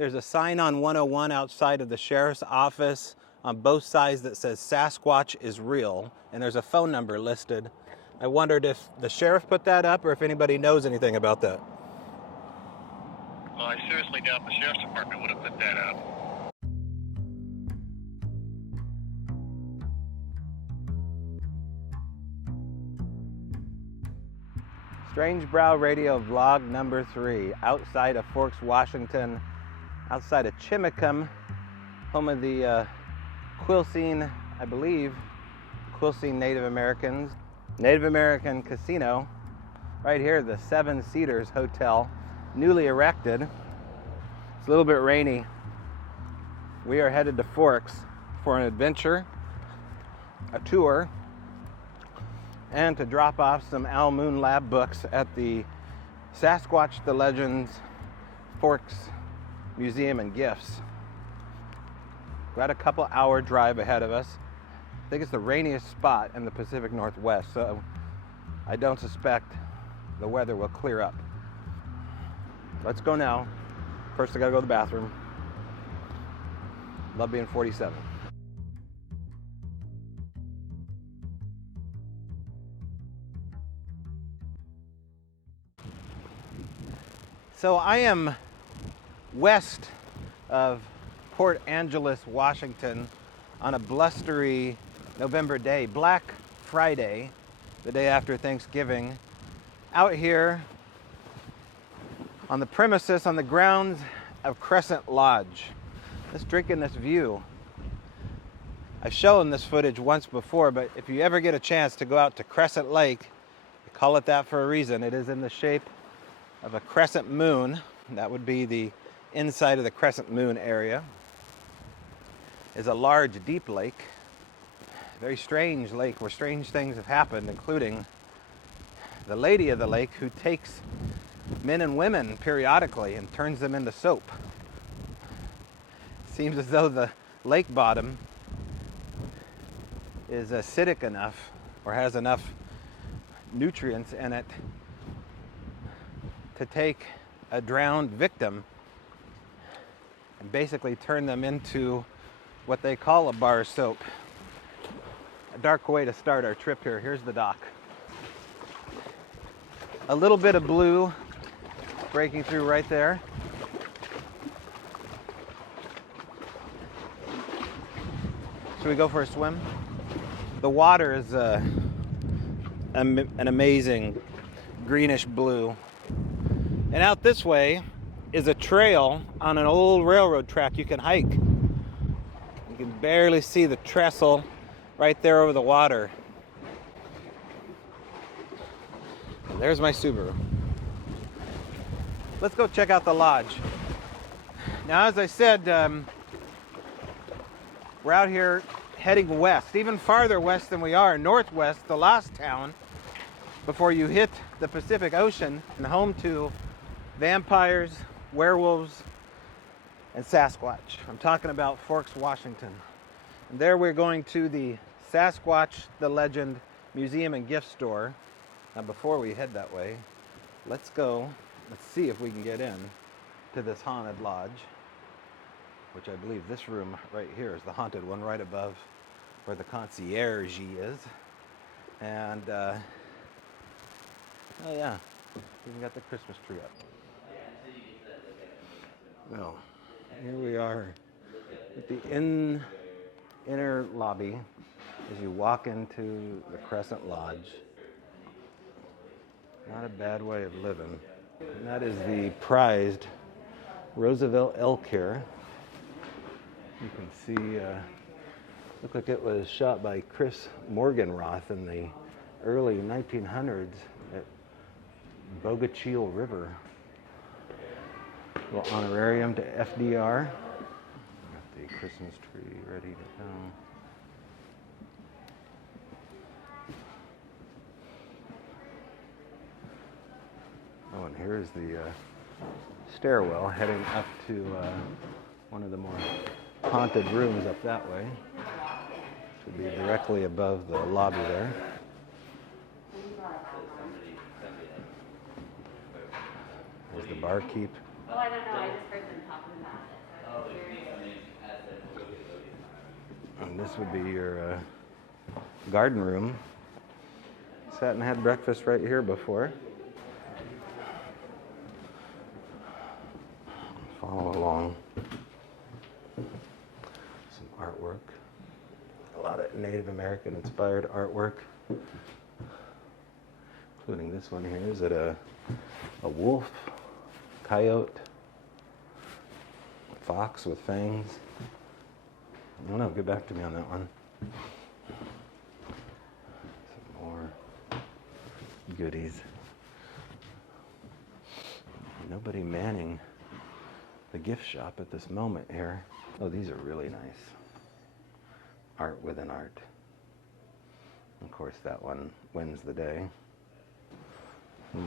There's a sign on 101 outside of the sheriff's office on both sides that says Sasquatch is real, and there's a phone number listed. I wondered if the sheriff put that up or if anybody knows anything about that. Well, I seriously doubt the sheriff's department would have put that up. Strange Brow Radio vlog number 3, outside of Forks, Washington, outside of Chimicum, home of the Quilcene, I believe, Quilcene Native Americans. Native American casino, right here, the Seven Cedars Hotel, newly erected. It's a little bit rainy. We are headed to Forks for an adventure, a tour, and to drop off some Al Moon Lab books at the Sasquatch the Legends Forks Museum and Gifts. Got a couple hour drive ahead of us. I think it's the rainiest spot in the Pacific Northwest, so I don't suspect the weather will clear up. Let's go now. First I gotta go to the bathroom. Love being 47. So I am west of Port Angeles, Washington, on a blustery November day, Black Friday, the day after Thanksgiving, out here on the premises, on the grounds of Crescent Lodge. Let's drink in this view. I've shown this footage once before, but if you ever get a chance to go out to Crescent Lake, they call it that for a reason. It is in the shape of a crescent moon. That would be the inside of the crescent moon area. Is a large, deep lake. Very strange lake where strange things have happened, including the lady of the lake who takes men and women periodically and turns them into soap. Seems as though the lake bottom is acidic enough or has enough nutrients in it to take a drowned victim and basically turn them into what they call a bar soap. A dark way to start our trip here. Here's the dock. A little bit of blue breaking through right there. Should we go for a swim? The water is an amazing greenish blue. And out this way is a trail on an old railroad track you can hike. You can barely see the trestle right there over the water. And there's my Subaru. Let's go check out the lodge. Now, as I said, we're out here heading west, even farther west than we are, northwest, the last town, before you hit the Pacific Ocean, and home to vampires, werewolves, and Sasquatch. I'm talking about Forks, Washington. And there we're going to the Sasquatch the Legend Museum and Gift Store. Now before we head that way, let's see if we can get in to this haunted lodge, which I believe this room right here is the haunted one, right above where the concierge is. And oh yeah, even got the Christmas tree up. Well, here we are at the inner lobby as you walk into the Crescent Lodge. Not a bad way of living. And that is the prized Roosevelt elk here. You can see, looked like it was shot by Chris Morganroth in the early 1900s at Bogacheel River. A little honorarium to FDR. Got the Christmas tree ready to go. Oh, and here's the stairwell heading up to one of the more haunted rooms up that way. Should be directly above the lobby there. There's the barkeep. Oh, I don't know. I just heard them talking about it. And this would be your garden room. Sat and had breakfast right here before. Follow along. Some artwork. A lot of Native American inspired artwork. Including this one here. Is it a wolf? Coyote? Fox with fangs? I don't know. Get back to me on that one. Some more goodies. Nobody manning the gift shop at this moment here. Oh, these are really nice. Art within art. Of course, that one wins the day.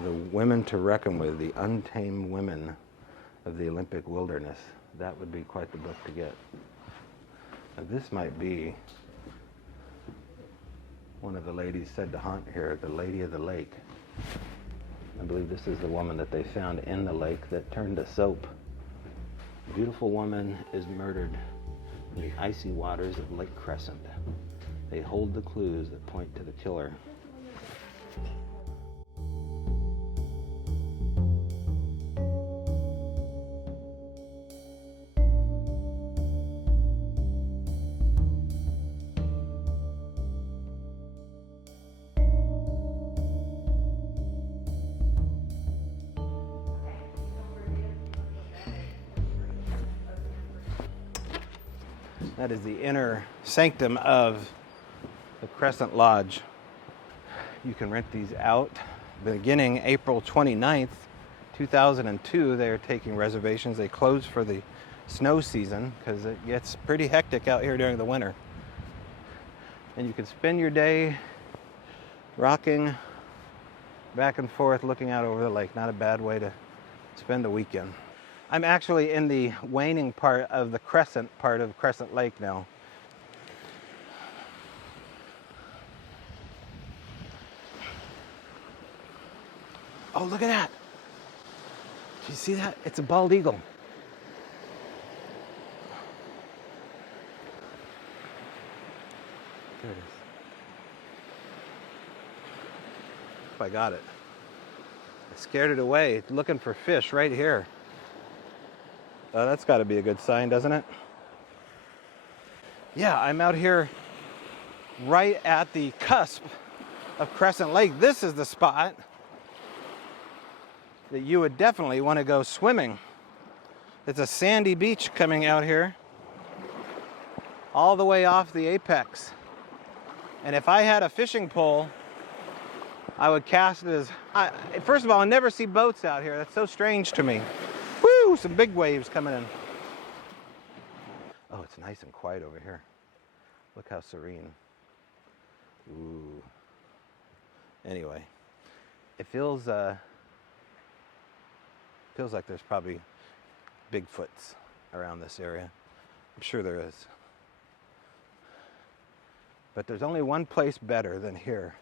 The Women to Reckon With, the Untamed Women of the Olympic Wilderness. That would be quite the book to get. Now, this might be one of the ladies said to haunt here, the Lady of the Lake. I believe this is the woman that they found in the lake that turned to soap. A beautiful woman is murdered in the icy waters of Lake Crescent. They hold the clues that point to the killer. That is the inner sanctum of the Crescent Lodge. You can rent these out. Beginning April 29th, 2002, they are taking reservations. They close for the snow season because it gets pretty hectic out here during the winter. And you can spend your day rocking back and forth, looking out over the lake. Not a bad way to spend the weekend. I'm actually in the waning part of the Crescent part of Crescent Lake now. Oh, look at that. Do you see that? It's a bald eagle. There it is. If I got it. I scared it away. It's looking for fish right here. That's got to be a good sign, doesn't it? Yeah, I'm out here right at the cusp of Crescent Lake. This is the spot that you would definitely want to go swimming. It's a sandy beach coming out here all the way off the apex. And if I had a fishing pole, I would cast it as... First of all, I never see boats out here. That's so strange to me. Woo! Some big waves coming in. Oh, it's nice and quiet over here. Look how serene. Ooh. Anyway, it feels like there's probably Bigfoots around this area. I'm sure there is. But there's only one place better than here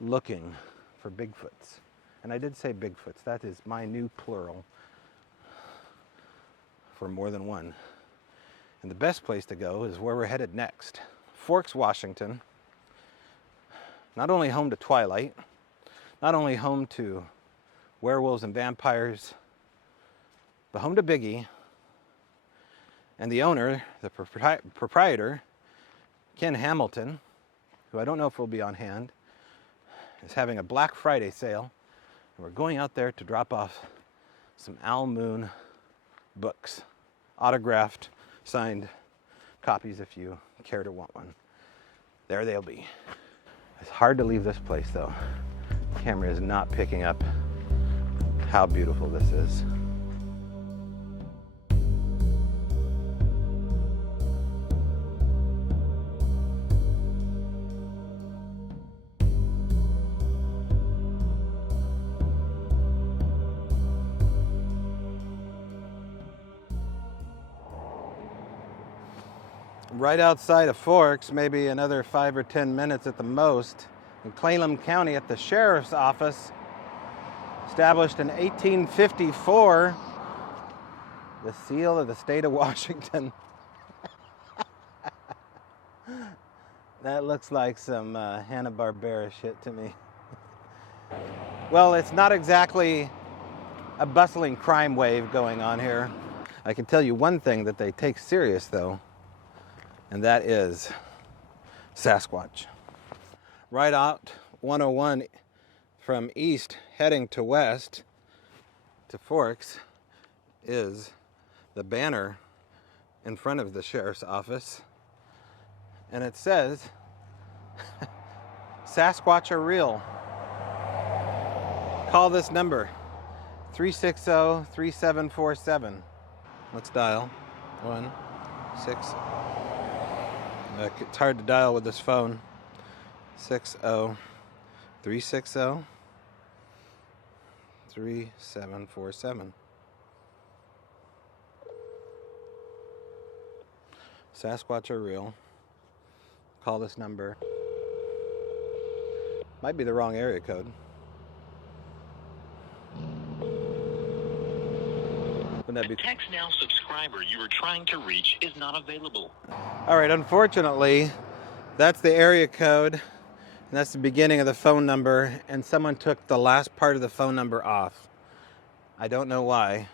looking for Bigfoots. And I did say Bigfoots. That is my new plural for more than one. And the best place to go is where we're headed next. Forks, Washington. Not only home to Twilight, not only home to werewolves and vampires, but home to Biggie. And the owner, the proprietor, Ken Hamilton, who I don't know if will be on hand, is having a Black Friday sale. And we're going out there to drop off some Al Moon books, autographed, signed copies if you care to want one. There they'll be. It's hard to leave this place though. The camera is not picking up how beautiful this is. Right outside of Forks, maybe another 5 or 10 minutes at the most, in Clallam County at the Sheriff's Office, established in 1854, the seal of the state of Washington. That looks like some Hanna-Barbera shit to me. Well, it's not exactly a bustling crime wave going on here. I can tell you one thing that they take serious, though, and that is Sasquatch. Right out 101 from east heading to west to Forks is the banner in front of the sheriff's office, and it says Sasquatch are real. Call this number 360-3747. Let's dial 16. It's hard to dial with this phone. 360-3747. Sasquatch are real. Call this number. Might be the wrong area code. Wouldn't that be... The Text Now subscriber you were trying to reach is not available. All right, unfortunately, that's the area code, and that's the beginning of the phone number, and someone took the last part of the phone number off. I don't know why,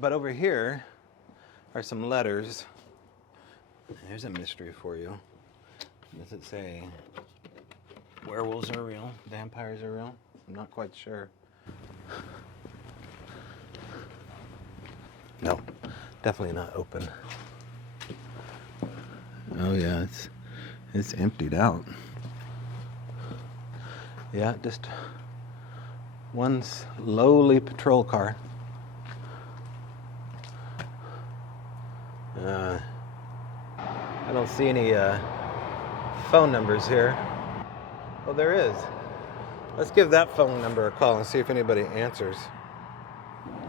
but over here are some letters. Here's a mystery for you. Does it say werewolves are real? Vampires are real? I'm not quite sure. No, definitely not open. Oh yeah, it's emptied out. Yeah, just one lowly patrol car. I don't see any phone numbers here. Oh, there is. Let's give that phone number a call and see if anybody answers.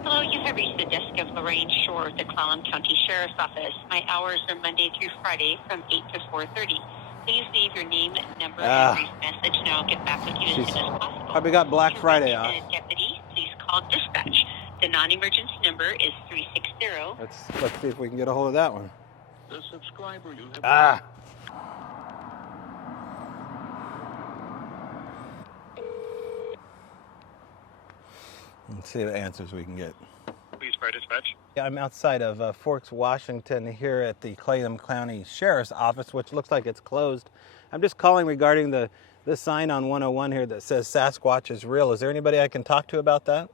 Hello, you have reached the desk of Lorraine Shore of the Clallam County Sheriff's Office. My hours are Monday through Friday from 8 to 4:30. Please leave your name, number, and brief message, and I'll get back with you as soon as possible. Probably got Black Friday off. Deputy, please call dispatch. The non-emergency number is 360. Let's see if we can get a hold of that one. The subscriber you have... Let's see what answers we can get. Please try dispatch. Yeah, I'm outside of Forks, Washington, here at the Clallam County Sheriff's Office, which looks like it's closed. I'm just calling regarding the sign on 101 here that says Sasquatch is real. Is there anybody I can talk to about that?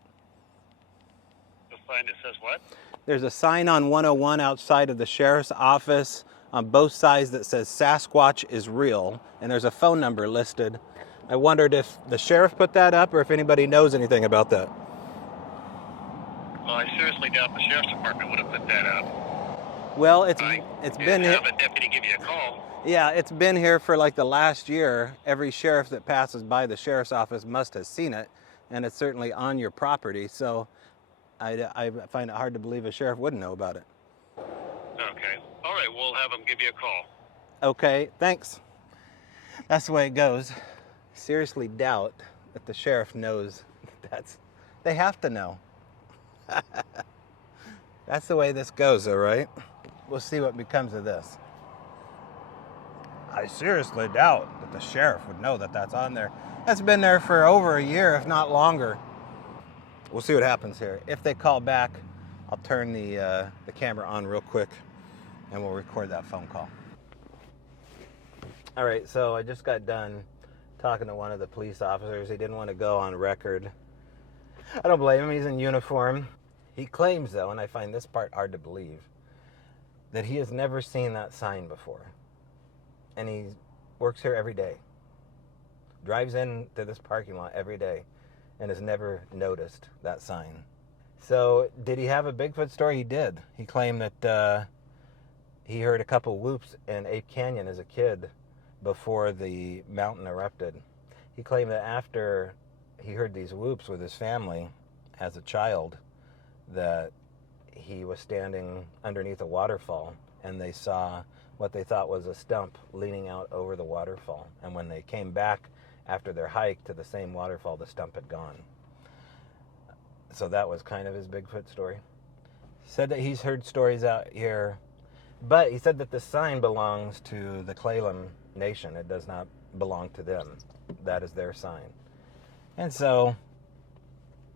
The sign that says what? There's a sign on 101 outside of the Sheriff's Office on both sides that says Sasquatch is real, and there's a phone number listed. I wondered if the sheriff put that up or if anybody knows anything about that. Well, I seriously doubt the sheriff's department would have put that up. Well, it's been here. Have a deputy give you a call. Yeah, it's been here for like the last year. Every sheriff that passes by the sheriff's office must have seen it, and it's certainly on your property. So I find it hard to believe a sheriff wouldn't know about it. Okay. All right, we'll have them give you a call. Okay, thanks. That's the way it goes. Seriously doubt that the sheriff knows they have to know. That's the way this goes, all right? We'll see what becomes of this. I seriously doubt that the sheriff would know that that's on there. That's been there for over a year, if not longer. We'll see what happens here. If they call back, I'll turn the camera on real quick and we'll record that phone call. All right, so I just got done talking to one of the police officers. He didn't want to go on record. I don't blame him. He's in uniform. He claims, though, and I find this part hard to believe, that he has never seen that sign before. And he works here every day. Drives into this parking lot every day and has never noticed that sign. So, did he have a Bigfoot story? He did. He claimed that he heard a couple whoops in Ape Canyon as a kid before the mountain erupted. He claimed that after he heard these whoops with his family as a child, that he was standing underneath a waterfall and they saw what they thought was a stump leaning out over the waterfall. And when they came back after their hike to the same waterfall, the stump had gone. So that was kind of his Bigfoot story. He said that he's heard stories out here, but he said that the sign belongs to the Clallam nation. It does not belong to them. That is their sign. And so,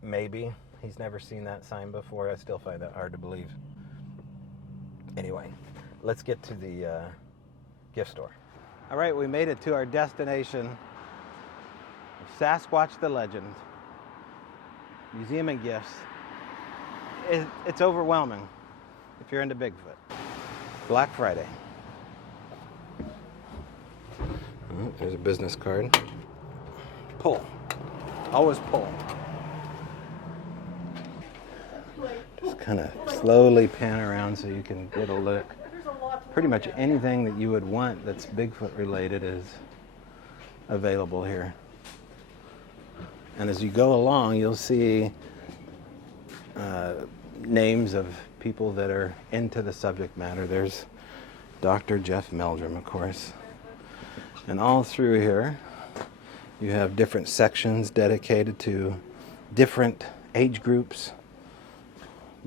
maybe he's never seen that sign before. I still find that hard to believe. Anyway, let's get to the gift store. All right, we made it to our destination, Sasquatch the Legend, Museum and Gifts. It's overwhelming if you're into Bigfoot. Black Friday. Oh, there's a business card. Pull. Always pull. Just kind of slowly pan around so you can get a look. Pretty much anything that you would want that's Bigfoot related is available here. And as you go along, you'll see names of people that are into the subject matter. There's Dr. Jeff Meldrum, of course. And all through here, you have different sections dedicated to different age groups.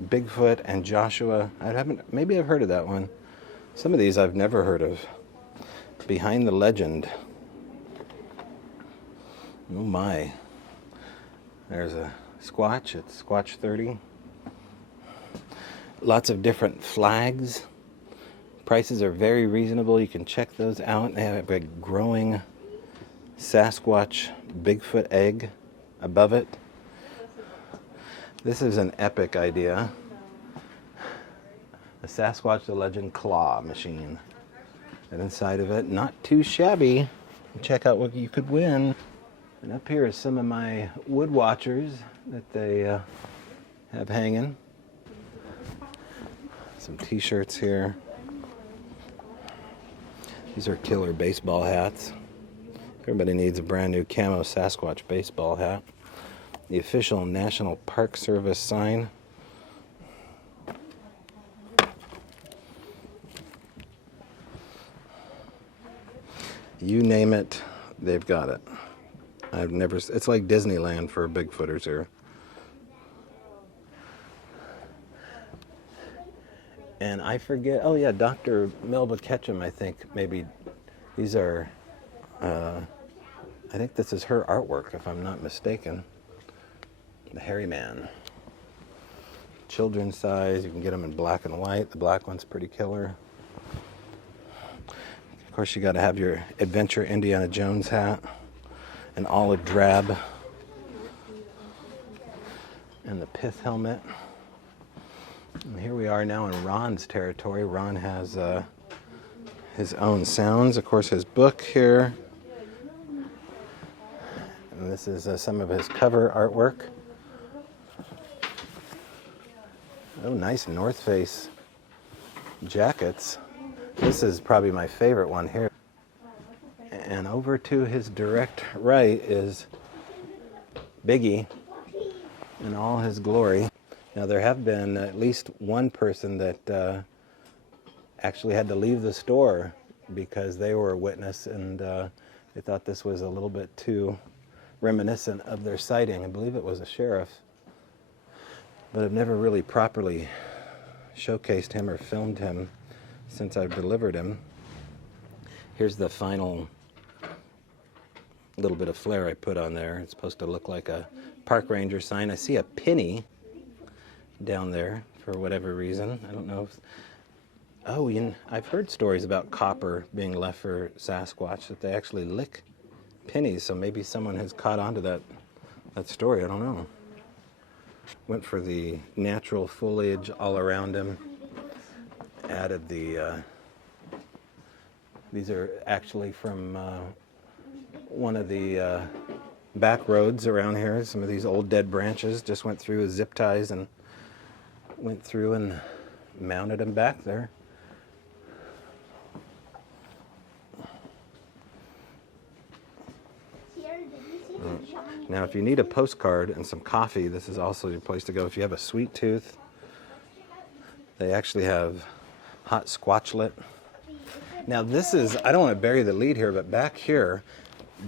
Bigfoot and Joshua. Maybe I've heard of that one. Some of these I've never heard of. Behind the Legend. Oh my. There's a Squatch. It's Squatch 30. Lots of different flags. Prices are very reasonable. You can check those out. They have a growing Sasquatch Bigfoot egg above it. This is an epic idea. The Sasquatch the Legend claw machine. And inside of it, not too shabby. Check out what you could win. And up here is some of my wood watchers that they have hanging. Some t-shirts here. These are killer baseball hats. Everybody needs a brand new camo Sasquatch baseball hat. The official National Park Service sign. You name it, they've got it. It's like Disneyland for Bigfooters here. And I forget, oh yeah, Dr. Melba Ketchum, I think, maybe, these are, I think this is her artwork, if I'm not mistaken. The Hairy Man. Children's size, you can get them in black and white. The black one's pretty killer. Of course, you gotta have your Adventure Indiana Jones hat. An olive drab. And the pith helmet. And here we are now in Ron's territory. Ron has his own sounds. Of course, his book here. And this is some of his cover artwork. Oh, nice North Face jackets. This is probably my favorite one here. And over to his direct right is Biggie in all his glory. Now, there have been at least one person that actually had to leave the store because they were a witness and they thought this was a little bit too reminiscent of their sighting. I believe it was a sheriff. But I've never really properly showcased him or filmed him since I've delivered him. Here's the final little bit of flair I put on there. It's supposed to look like a park ranger sign. I see a penny down there for whatever reason. I don't know if... Oh, I've heard stories about copper being left for Sasquatch, that they actually lick pennies, so maybe someone has caught on to that story. I don't know. Went for the natural foliage all around him. Added the... these are actually from one of the back roads around here. Some of these old dead branches just went through with zip ties and went through and mounted them back there. Now, if you need a postcard and some coffee, this is also your place to go. If you have a sweet tooth, they actually have hot squatchlet. Now, this is, I don't want to bury the lead here, but back here,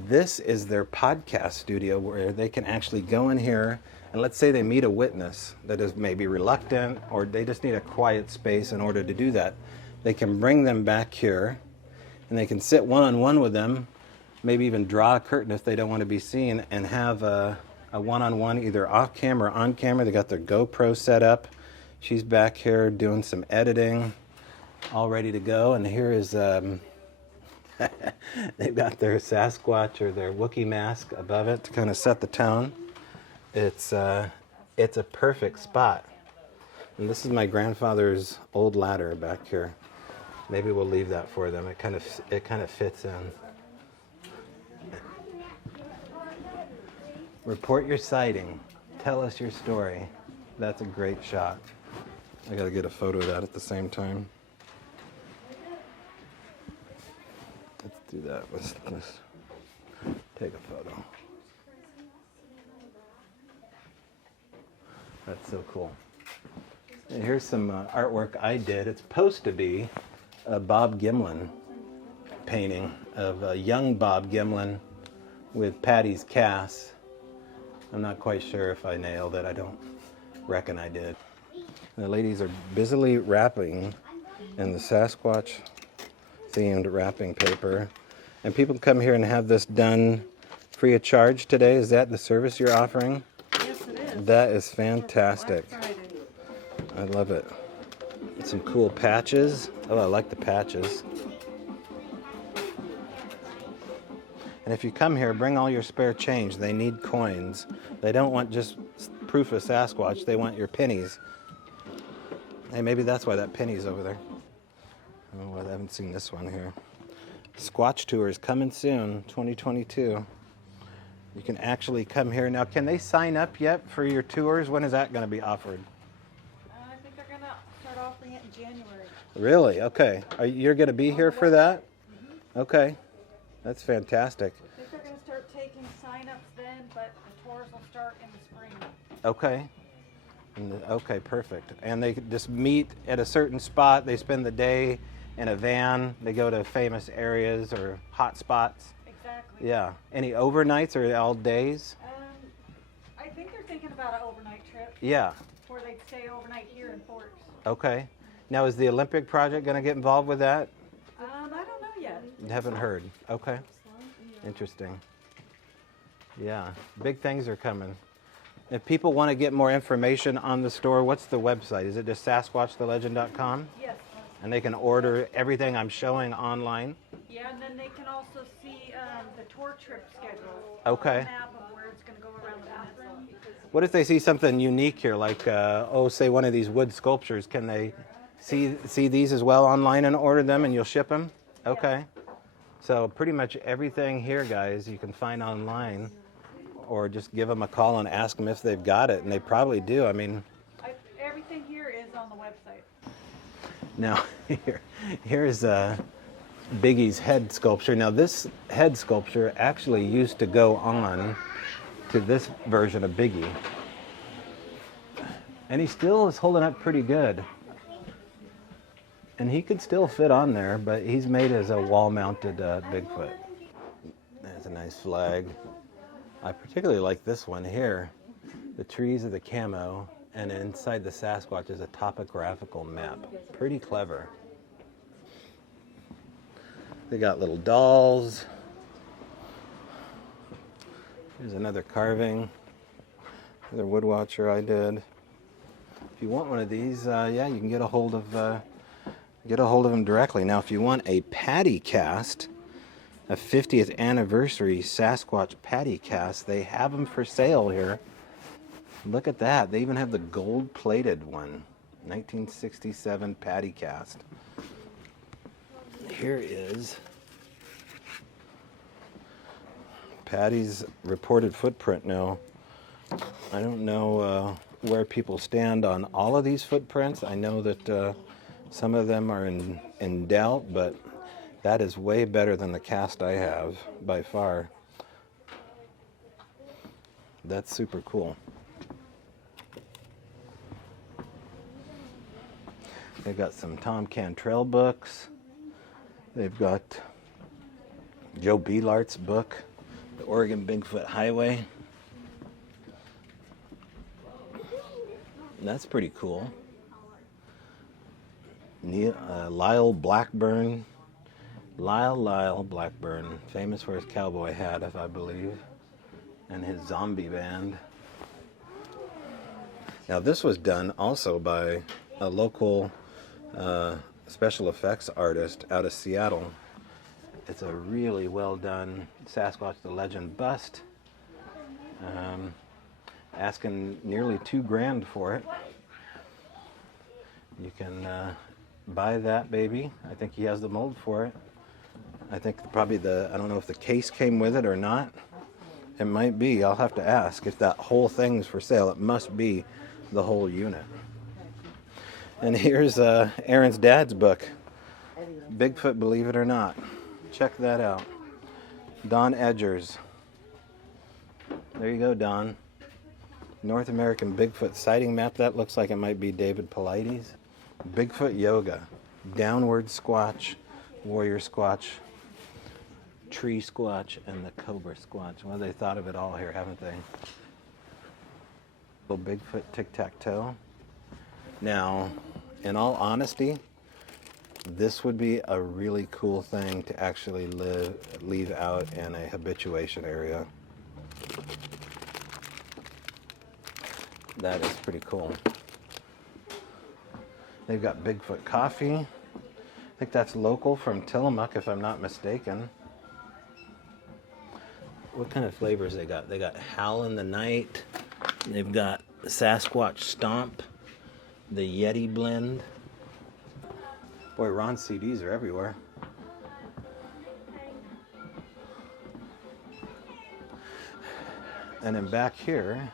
this is their podcast studio where they can actually go in here and let's say they meet a witness that is maybe reluctant or they just need a quiet space in order to do that. They can bring them back here and they can sit one-on-one with them, maybe even draw a curtain if they don't want to be seen, and have a one-on-one either off camera or on camera. They got their GoPro set up. She's back here doing some editing, all ready to go. And here is they've got their Sasquatch or their Wookiee mask above it to kind of set the tone. It's a perfect spot. And this is my grandfather's old ladder back here. Maybe we'll leave that for them. It kind of fits in. Report your sighting. Tell us your story. That's a great shot. I gotta get a photo of that at the same time. Let's do that. Let's take a photo. That's so cool. And here's some artwork I did. It's supposed to be a Bob Gimlin painting of a young Bob Gimlin with Patty's cast. I'm not quite sure if I nailed it. I don't reckon I did. The ladies are busily wrapping in the Sasquatch themed wrapping paper. And people come here and have this done free of charge today. Is that the service you're offering? Yes, it is. That is fantastic. I love it. Some cool patches. Oh, I like the patches. And if you come here, bring all your spare change. They need coins. They don't want just proof of Sasquatch. They want your pennies. Hey, maybe that's why that penny's over there. Oh, I haven't seen this one here. Squatch tour is coming soon, 2022. You can actually come here. Now, can they sign up yet for your tours? When is that going to be offered? I think they're going to start offering it in January. Really? Okay. You're going to be here for that? Mm-hmm. Okay. That's fantastic. I think they're going to start taking sign-ups then, but the tours will start in the spring. Okay. Okay, perfect. And they just meet at a certain spot. They spend the day in a van. They go to famous areas or hot spots. Exactly. Yeah. Any overnights or all days? I think they're thinking about an overnight trip. Yeah. Where they'd stay overnight here in Forks. Okay. Now, is the Olympic Project going to get involved with that? I don't know yet. Haven't heard. Okay. Interesting. Yeah. Big things are coming. If people want to get more information on the store, what's the website? Is it just sasquatchthelegend.com? Yes. And they can order everything I'm showing online? Yeah, and then they can also see the tour trip schedule. Okay. On the map of where it's going to go around the peninsula. What if they see something unique here, like, say one of these wood sculptures? Can they see these as well online and order them, and you'll ship them? Okay. So pretty much everything here, guys, you can find online, or just give them a call and ask them if they've got it, and they probably do. I mean, everything here is on the website. now here's Biggie's head sculpture. Now this head sculpture actually used to go on to this version of Biggie, and he still is holding up pretty good. And he could still fit on there, but he's made as a wall-mounted Bigfoot. There's a nice flag. I particularly like this one here. The trees of the camo, and inside the Sasquatch is a topographical map. Pretty clever. They got little dolls. Here's another carving. Another woodwatcher I did. If you want one of these, yeah, you can get a hold of them directly. Now, if you want a patty cast, a 50th anniversary Sasquatch patty cast, they have them for sale here. Look at that. They even have the gold-plated one. 1967 patty cast. Here is Patty's reported footprint. Now, I don't know where people stand on all of these footprints. I know that some of them are in doubt, but that is way better than the cast I have, by far. That's super cool. They've got some Tom Cantrell books. They've got Joe Beelart's book, The Oregon Bigfoot Highway. And that's pretty cool. Lyle Blackburn, Lyle Blackburn, famous for his cowboy hat, if I believe, and his zombie band. Now this was done also by a local special effects artist out of Seattle. It's a really well done Sasquatch the Legend bust. Asking nearly $2,000 for it. You can buy that baby. I think he has the mold for it. I think probably I don't know if the case came with it or not. It might be. I'll have to ask if that whole thing's for sale. It must be the whole unit. And here's Aaron's dad's book, Bigfoot, Believe It or Not. Check that out. Don Edgers. There you go, Don. North American Bigfoot sighting map. That looks like it might be David Paulides. Bigfoot yoga. Downward squatch, warrior squatch, tree squatch, and the cobra squatch. Well, they thought of it all here, haven't they? Little Bigfoot tic-tac-toe. Now, in all honesty, this would be a really cool thing to actually leave out in a habituation area. That is pretty cool. They've got Bigfoot coffee. I think that's local from Tillamook, if I'm not mistaken. What kind of flavors they got? They got Howl in the Night. They've got Sasquatch Stomp. The Yeti blend. Boy, Ron's CDs are everywhere. And then back here,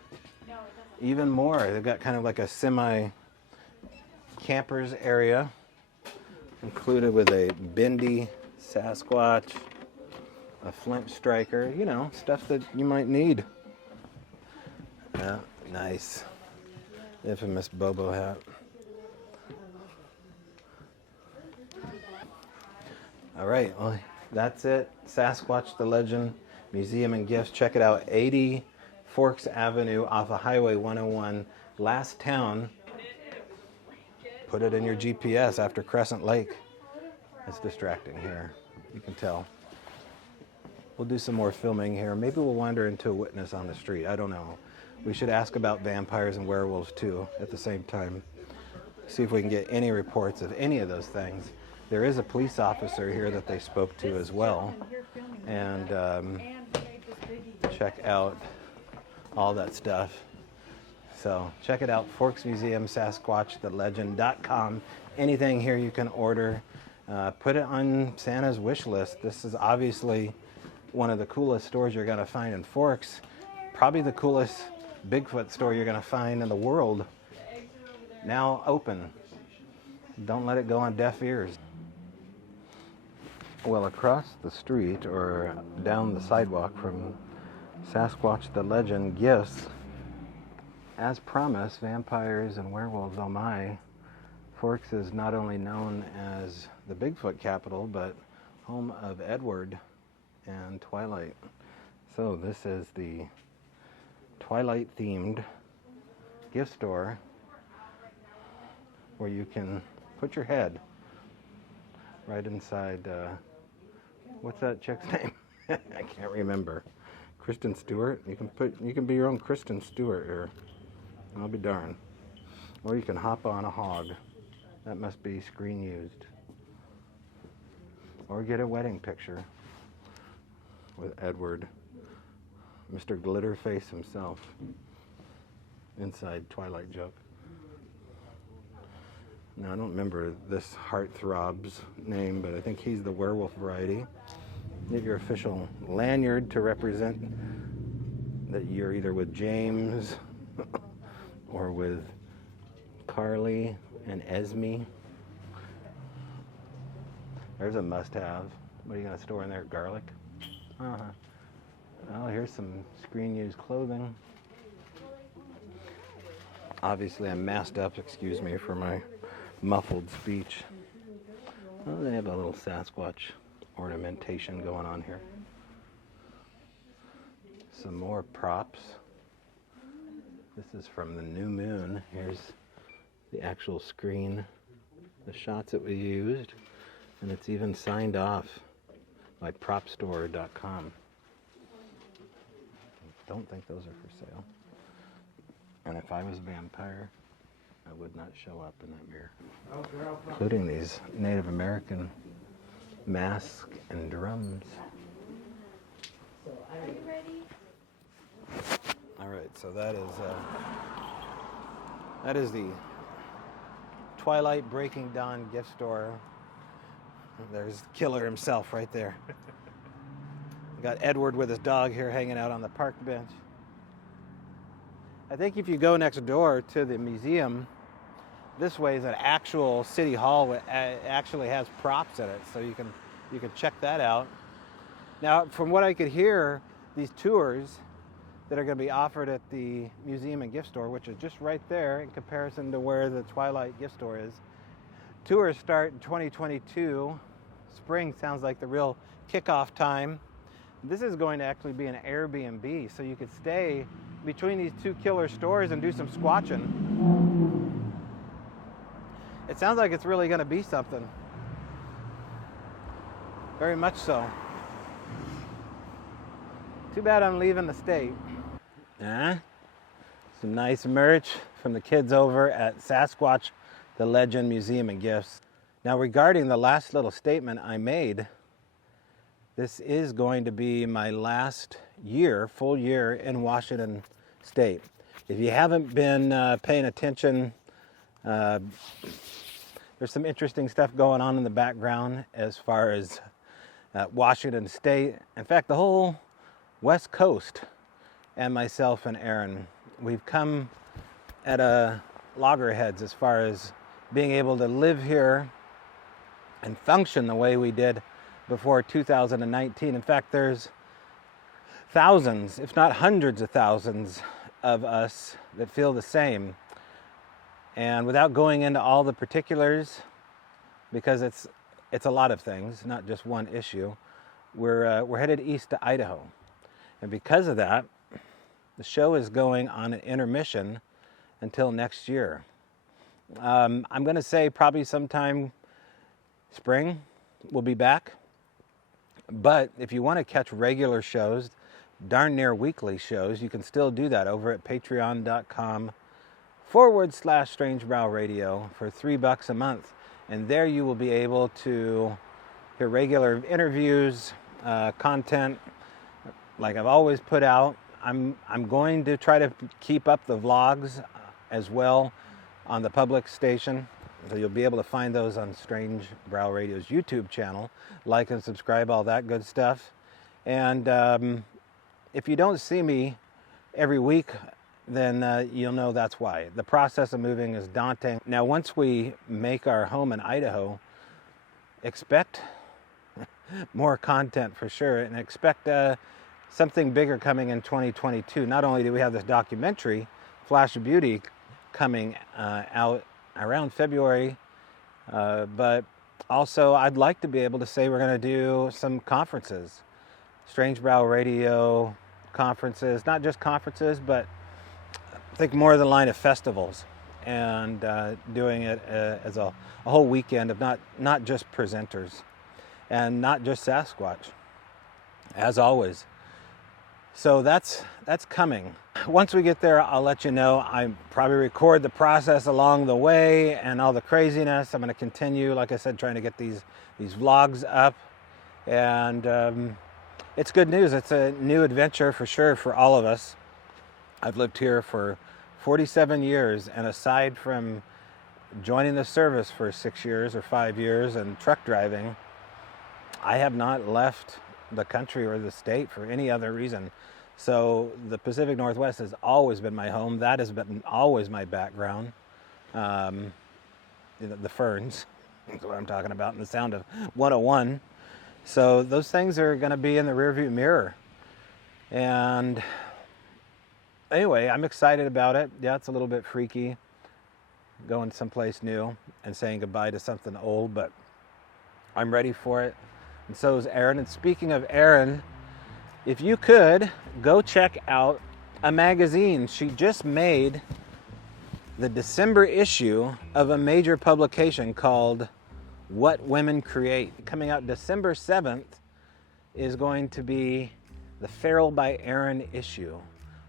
even more. They've got kind of like a semi-campers area, included with a bendy Sasquatch, a flint striker, you know, stuff that you might need. Yeah, nice. Infamous Bobo hat. All right, well, that's it. Sasquatch the Legend Museum and Gifts. Check it out. 80 Forks Avenue off of Highway 101. Last town. Put it in your GPS after Crescent Lake. It's distracting here. You can tell. We'll do some more filming here. Maybe we'll wander into a witness on the street. I don't know. We should ask about vampires and werewolves too at the same time. See if we can get any reports of any of those things. There is a police officer here that they spoke to as well. And check out all that stuff. So check it out, Forks Museum, SasquatchTheLegend.com. Anything here you can order. Put it on Santa's wish list. This is obviously one of the coolest stores you're going to find in Forks. Probably the coolest Bigfoot store you're going to find in the world. Now open. Don't let it go on deaf ears. Well, across the street or down the sidewalk from Sasquatch the Legend Gifts, as promised, vampires and werewolves, oh my. Forks is not only known as the Bigfoot capital, but home of Edward and Twilight. So this is the Twilight themed gift store where you can put your head right inside, what's that chick's name? I can't remember. Kristen Stewart? You can be your own Kristen Stewart here. I'll be darned. Or you can hop on a hog. That must be screen used. Or get a wedding picture with Edward, Mr. Glitterface himself, inside Twilight joke. Now, I don't remember this heartthrob's name, but I think he's the werewolf variety. Get your official lanyard to represent that you're either with James or with Carly and Esme. There's a must-have. What are you going to store in there? Garlic? Oh, here's some screen-used clothing. Obviously, I'm masked up. Excuse me for my muffled speech. Oh, they have a little Sasquatch ornamentation going on here. Some more props. This is from the New Moon. Here's the actual screen, the shots that we used, and it's even signed off like propstore.com. Don't think those are for sale. And if I was a vampire, I would not show up in that mirror. Including these Native American masks and drums. Are you ready? All right, so that is the Twilight Breaking Dawn gift store. There's the killer himself right there. We got Edward with his dog here hanging out on the park bench. I think if you go next door to the museum, this way is an actual city hall that actually has props in it, so you can check that out. Now, from what I could hear, these tours that are going to be offered at the museum and gift store, which is just right there in comparison to where the Twilight gift store is, tours start in 2022. Spring sounds like the real kickoff time. This is going to actually be an Airbnb, so you could stay between these two killer stores and do some squatching. It sounds like it's really going to be something. Very much so. Too bad I'm leaving the state. Some nice merch from the kids over at Sasquatch, the Legend Museum and Gifts. Now, regarding the last little statement I made, this is going to be my last year, full year in Washington State. If you haven't been paying attention, there's some interesting stuff going on in the background as far as Washington State. In fact, the whole West Coast and myself and Aaron, we've come at a loggerheads as far as being able to live here and function the way we did before 2019. In fact, there's thousands, if not hundreds of thousands of us that feel the same. And without going into all the particulars, because it's a lot of things, not just one issue, we're headed east to Idaho. And because of that, the show is going on an intermission until next year. I'm going to say probably sometime spring we'll be back. But if you want to catch regular shows, darn near weekly shows, you can still do that over at patreon.com/Strange Brow Radio for $3 a month. And there you will be able to hear regular interviews, content like I've always put out. I'm going to try to keep up the vlogs as well on the public station. So you'll be able to find those on Strange Brow Radio's YouTube channel. Like and subscribe, all that good stuff. And if you don't see me every week, then you'll know that's why. The process of moving is daunting. Now, once we make our home in Idaho, expect more content for sure, and expect something bigger coming in 2022. Not only do we have this documentary, Flash of Beauty, coming out around February, but also I'd like to be able to say we're going to do some conferences, Strange Brow Radio conferences, not just conferences, but I think more of the line of festivals, and doing it as a whole weekend of not just presenters and not just Sasquatch, as always. So that's coming. Once we get there, I'll let you know. I probably record the process along the way and all the craziness. I'm going to continue, like I said, trying to get these vlogs up. And it's good news. It's a new adventure for sure for all of us. I've lived here for 47 years, and aside from joining the service for 6 years or 5 years and truck driving, I have not left the country or the state for any other reason. So the Pacific Northwest has always been my home. That has been always my background. The ferns is what I'm talking about, and the sound of 101. So those things are going to be in the rearview mirror. And anyway, I'm excited about it. Yeah, it's a little bit freaky going someplace new and saying goodbye to something old, but I'm ready for it. And so is Aaron. And speaking of Aaron, if you could go check out a magazine. She just made the December issue of a major publication called What Women Create, coming out December 7th. is going to be the Feral by Aaron issue.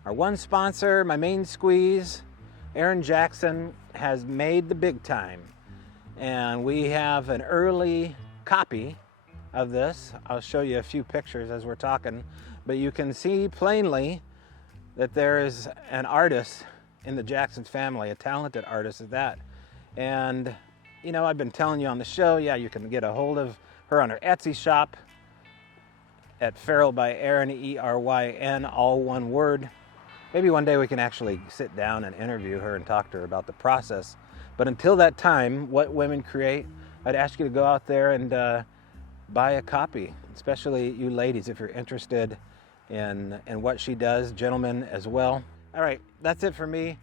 Our one sponsor, my main squeeze, Aaron Jackson, has made the big time. And we have an early copy of this. I'll show you a few pictures as we're talking, but you can see plainly that there is an artist in the Jackson family, a talented artist at that. And you know, I've been telling you on the show, yeah, you can get a hold of her on her Etsy shop at Feral by Aaron, E-R-Y-N, all one word. Maybe one day we can actually sit down and interview her and talk to her about the process. But until that time, What Women Create, I'd ask you to go out there and buy a copy, especially you ladies if you're interested in what she does, gentlemen as well. All right, that's it for me.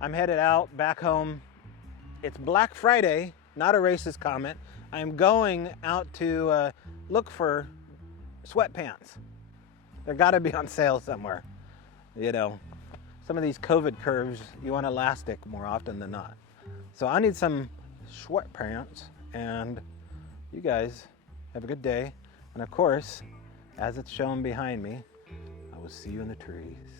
I'm headed out, back home. It's Black Friday, not a racist comment. I'm going out to look for sweatpants. They're gotta be on sale somewhere. You know, some of these COVID curves, you want elastic more often than not. So I need some sweatpants, and you guys have a good day. And of course, as it's shown behind me, I will see you in the trees.